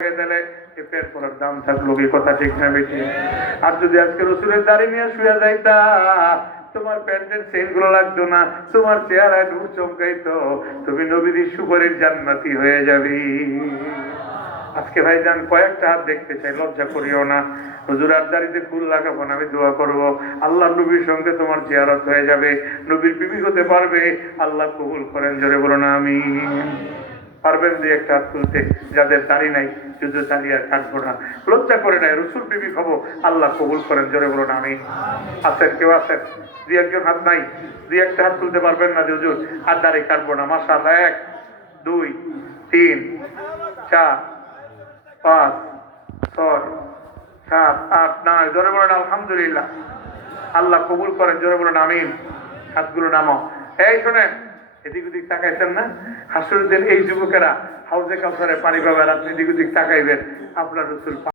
দিলে এর পরের দাম থাকলো কি কথা ঠিক না বেশি? আর যদি আজকে রসুলের দাড়ি নিয়ে শুয়ে যাইতা, তোমার প্যান্টের চেইন গুলো লাগতো না, তোমার চেহারা নূর চমকাইতো, তুমি নবীর সুপারির জান্নাতি হয়ে যাবে। আজকে ভাইজান কয়েকটা হাত দেখতে চাই, লজ্জা করিও না। হুজুর আর দাড়িতে ফুল লাগাবো না, আমি দোয়া করবো আল্লাহ নবীর সঙ্গে তোমার জিয়ারত হয়ে যাবে, নবীর বিবি হতে পারবে। আল্লাহ কবুল করেন, জোরে বলো না আমি। পারবেন যে একটা হাত তুলতে? যাদের দাড়ি নাই শুধু দাড়ি আর কাটবো না, লজ্জা করে নাই, রসুল বিবি হবো, আল্লাহ কবুল করেন, জোরে বলো না আমি। আছেন কেউ আছেন? দুই একজন হাত নাই, দুই একটা হাত তুলতে পারবেন না যে হুজুর আর দাড়ি কাটবো না? মাশাআল্লাহ। 1 2 3 4 5 6 7 8 9, জোরে বলেন আলহামদুলিল্লাহ। আল্লাহ কবুল করেন, জোরে বলেন আমিন। হাতগুলো নামো। এই শোনেন, এদিক ওদিক তাকাইছেন না? হাসরের দিন এই যুবকেরা হাউজে কাউসারে পানি পাবেন, আপনি এদিক ওদিক তাকাইবেন, আপনার রসুল